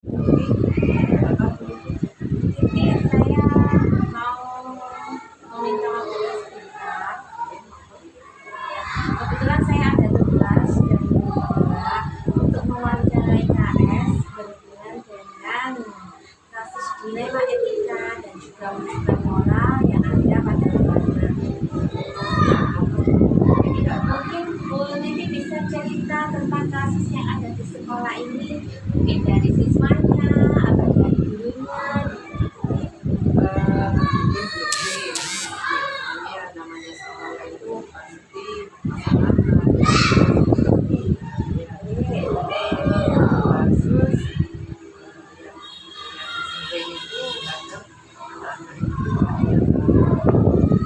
Ini saya mau meminta waktu sebentar. Kebetulan saya ada tugas dari Bapak untuk mewawancarai KS berhubungan dengan kasus dilema etika dan juga masukan moral yang ada pada lembaga. Mungkin Bu Nini bisa cerita tentang kasus yang ada di sekolah ini, mungkin dari siswanya atau dari gurunya. Ya namanya sekolah itu pasti masyarakat kasus yang itu kadang anak-anak itu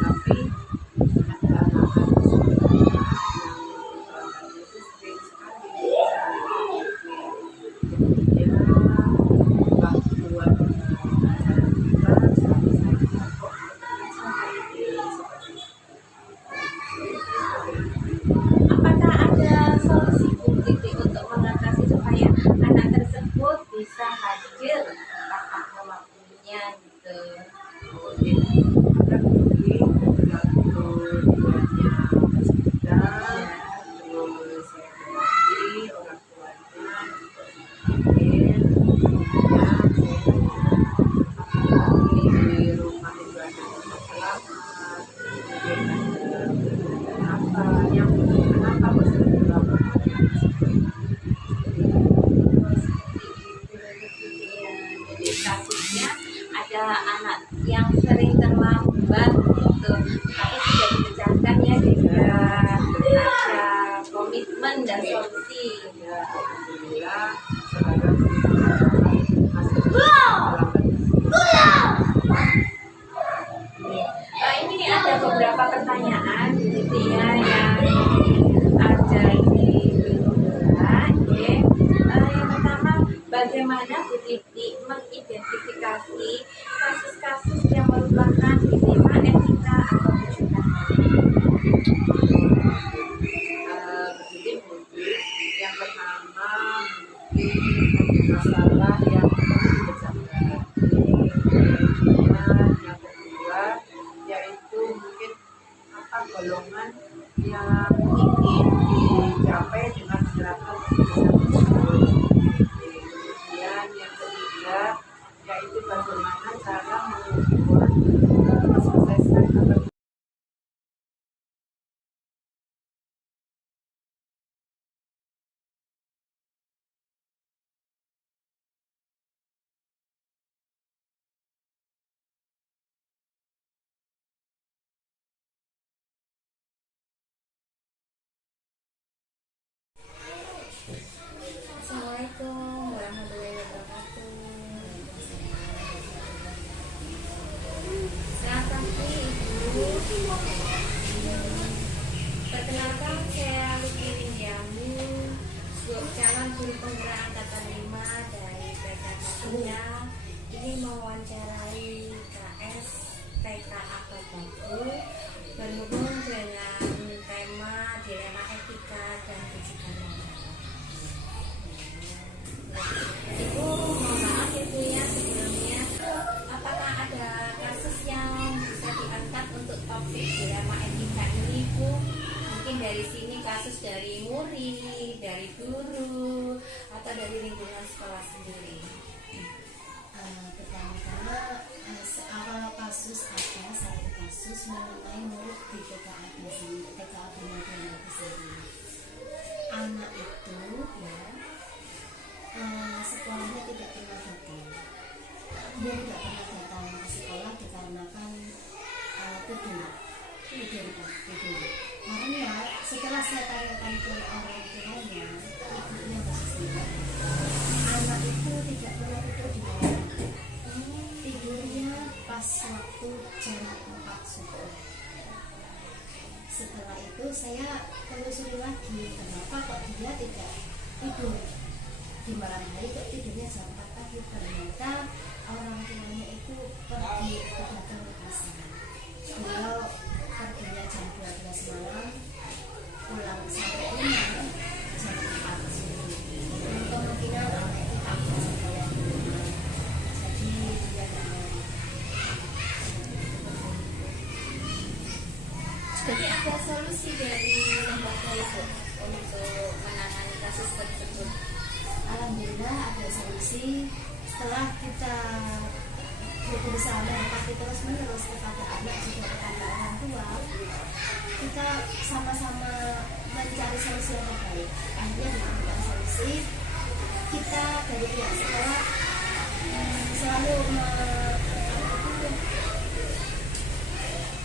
tapi ada anak-anak yang itu sering sekali dia waktu buat acara kita selalu saya kok Apakah ada solusi Bu Titi untuk mengatasi supaya anak tersebut bisa hadir tepat waktunya gitu? Jadi kasusnya ada anak yang sering terlambat gitu, tapi sudah dibicarakan ya, juga ada komitmen dan solusi. Alhamdulillah sekarang Ini ada beberapa pertanyaan gitu ya yang ada di Google. Yang pertama, bagaimana Bu Titi mengidentifikasi kasus-kasus yang merupakan dilema etika atau kecurangan? begini mungkin yang pertama mungkin masalah yang berjalan, yang kedua yaitu mungkin apa golongan yang ingin dicapai dengan gerakan tersebut. Kemudian yang ketiga yaitu bagaimana cara mengukur kesuksesan atau Assalamualaikum warahmatullahi wabarakatuh. Selamat pagi Ibu. Perkenalkan, saya Luki Windiani, calon guru penggerak angkatan 5 dari PTK Surya. Ini mewawancarai KS TK Akabatu berhubung dengan tema dilema etika dan kejujuran moral. Ibu, mohon maaf ya Bu ya, sebelumnya apakah ada kasus yang bisa diangkat untuk topik dilema etika ini Bu? Mungkin dari sini kasus dari murid, dari guru, atau dari lingkungan sekolah sendiri. Pertama-tama awal kasus ada satu kasus mengenai murid di TKA Pemuda sendiri. Anak itu ya sekolahnya tidak pernah datang. Dia tidak pernah datang ke sekolah dikarenakan tidur. Karena setelah saya tanyakan ke orang tuanya, ibunya bersedia, anak itu tidak pernah tidur di bawah. Tidurnya pas waktu jam 4 subuh. Setelah itu saya telusuri lagi, kenapa kok dia tidak tidur di malam hari, kok tidurnya jam 4 pagi. Ternyata orang tuanya itu pergi ke datang ke pasar. Beliau perginya jam 12 malam, pulang sampai rumah jam 4 subuh. Kemungkinan anak itu takut Jadi ada solusi dari lembaga itu untuk menangani kasus tersebut. Alhamdulillah ada solusi. Setelah kita berusaha mengobati terus menerus kepada anak juga kepada orang tua, kita sama-sama mencari solusi yang terbaik. Akhirnya ditemukan solusi. Kita dari pihak sekolah selalu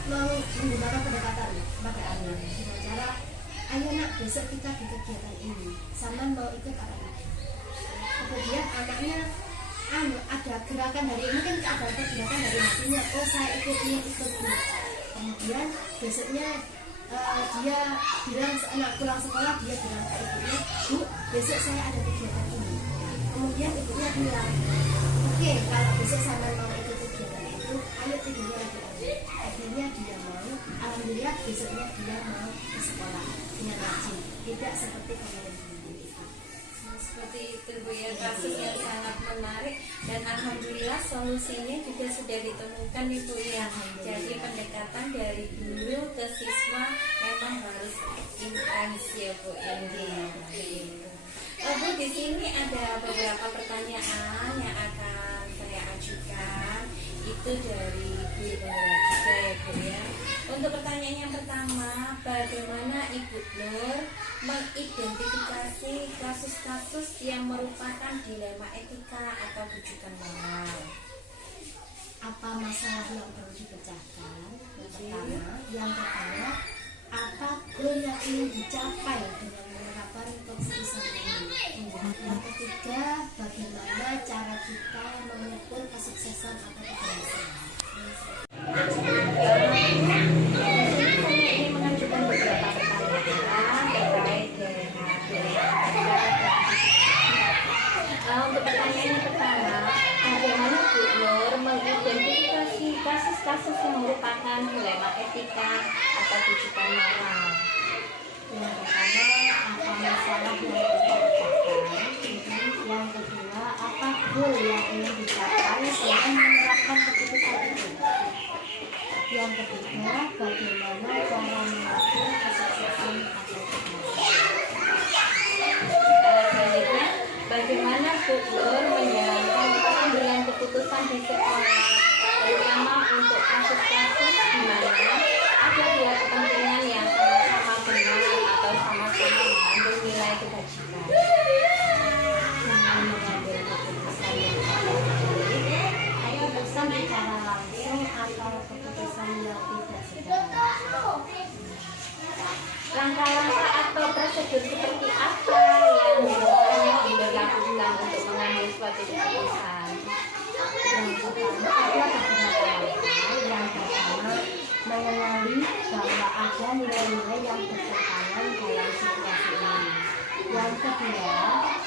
menggunakan pendekatan kepada anak dengan cara, ayo nak, besok kita di kegiatan ini, sama mau ikut apa enggak? Kemudian anaknya ada gerakan dari, mungkin ada gerakan dari hatinya, oh saya ikut ini, ikut ini. Kemudian besoknya dia bilang, anak pulang sekolah dia bilang ke ibunya, Bu, besok saya ada kegiatan ini. Kemudian ibunya bilang, oke, kalau besok sama mau ikut kegiatan itu, ayo tidurnya lagi. Akhirnya dia mau, alhamdulillah besoknya dia mau ke sekolah dengan rajin, tidak seperti kemarin. Seperti itu Bu ya, kasus yang sangat menarik dan alhamdulillah solusinya juga sudah ditemukan Ibu ya. Jadi pendekatan dari guru ke siswa memang harus intens ya Bu ini. Bu, di sini ada beberapa pertanyaan yang akan saya ajukan. Itu dari Bu Nur juga ya Bu ya. Untuk pertanyaan yang pertama, bagaimana Ibu Nur mengidentifikasi kasus-kasus yang merupakan dilema etika atau rujukan moral? Apa masalah yang perlu dipecahkan? Yang pertama, apa goal yang ingin dicapai dengan menerapkan keputusan ini? Yang ketiga, bagaimana cara kita mengukur kesuksesan atau keberhasilan? Saya ingin mengajukan beberapa pertanyaan terkait dengan untuk pertanyaan yang pertama, bagaimana Bu Nur mengidentifikasi kasus-kasus yang merupakan dilema etika atau rujukan moral? Yang pertama, apa masalah yang ingin dipecahkan? Yang kedua, apa goal yang ingin dicapai dengan menerapkan keputusan itu? Yang ketiga, bagaimana cara mengukur kesuksesan atau keberhasilan? Selanjutnya, bagaimana Bu Nur menjalankan pengambilan keputusan di sekolah, terutama untuk kasus-kasus di mana ada dua kepentingan yang sama-sama benar atau sama-sama mengandung nilai kebajikan? Dengan mengambil keputusan yang tepat, keputusan secara langsung atau keputusan yang tidak secara. Langkah-langkah atau prosedur seperti apa yang biasanya dilakukan untuk mengambil suatu keputusan? Yang pertama, ada beberapa langkah. Yang pertama, mengenali bahwa ada nilai-nilai yang bertentangan dalam situasi ini. Yang kedua,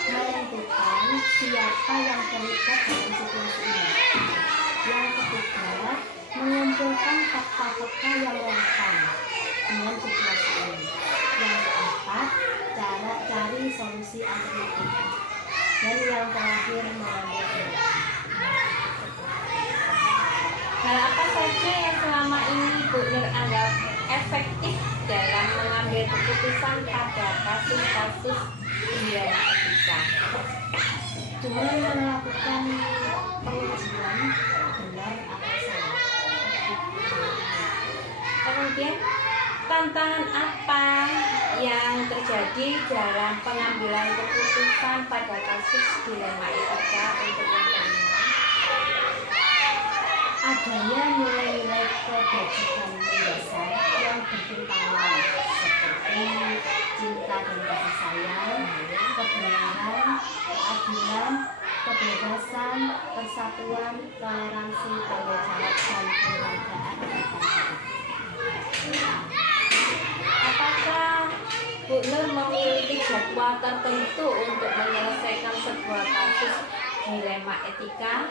menentukan siapa yang terlibat dalam situasi ini. Yang ketiga, mengumpulkan fakta-fakta yang relevan dengan situasi ini. Yang keempat, cari solusi alternatif. Dan yang terakhir, mengambil tindakan. Hal apa saja yang selama ini Bu Nur anggap efektif dalam mengambil keputusan pada kasus-kasus dilema etika? Dengan melakukan pengujian benar atau salah. Kemudian tantangan apa yang terjadi dalam pengambilan keputusan pada kasus dilema etika untuk yang kelima? Adanya nilai-nilai kebajikan mendasar yang bertentangan seperti cinta dan kasih sayang, kebenaran, keadilan, kebebasan, persatuan, toleransi, tanggung jawab, dan penghargaan. Apakah Bu Nur memiliki jadwal tertentu untuk menyelesaikan sebuah kasus dilema etika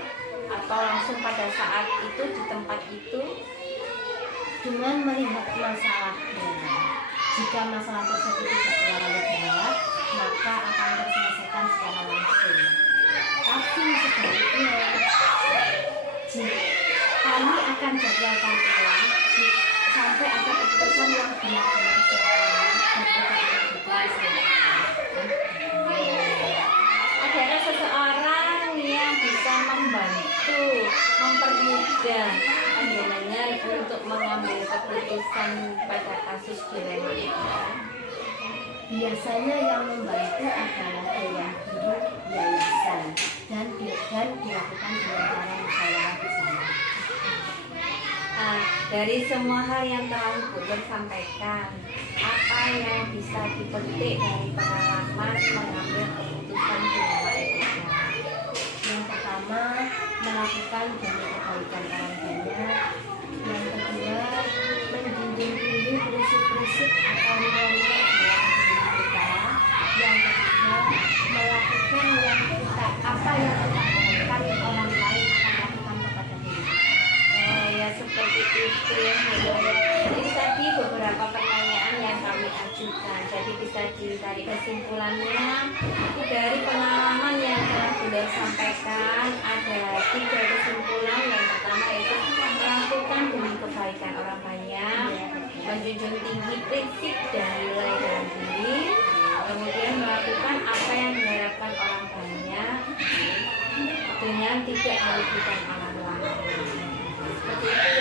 atau langsung pada saat itu di tempat itu? Dengan melihat masalahnya, jika masalah tersebut tidak terlalu berat, maka akan terselesaikan secara langsung. Tapi sebaliknya, kami akan jadwalkan ulang sampai ada keputusan yang benar-benar sehat dan tetap Adakah seseorang yang bisa membantu, mempermudah panjenengan untuk mengambil keputusan pada kasus dilema itu? biasanya yang membantu adalah dewan guru yayasan dan dilakukan dengan cara musyawarah bersama. Dari semua hal yang telah Ibu sampaikan, apa yang bisa dipetik dari pengalaman mengambil keputusan dilema etika? Yang pertama, melakukan demi kebaikan orang banyak. Yang kedua, menjunjung tinggi prinsip-prinsip atau nilai-nilai dalam hidup kita. Yang ketiga, melakukan apa yang kita harapkan orang lain akan lakukan kepada diri kita. Oh ya, seperti itu ya. Jadi tadi beberapa pertanyaan yang kami ajukan. Jadi bisa ditarik kesimpulannya dari pengalaman yang telah beliau sampaikan, ada 3 kesimpulan. Yang pertama itu melakukan demi kebaikan orang banyak, menjunjung tinggi prinsip dan nilai dalam diri, kemudian melakukan apa yang diharapkan orang banyak dengan tidak merugikan orang lain. Seperti itu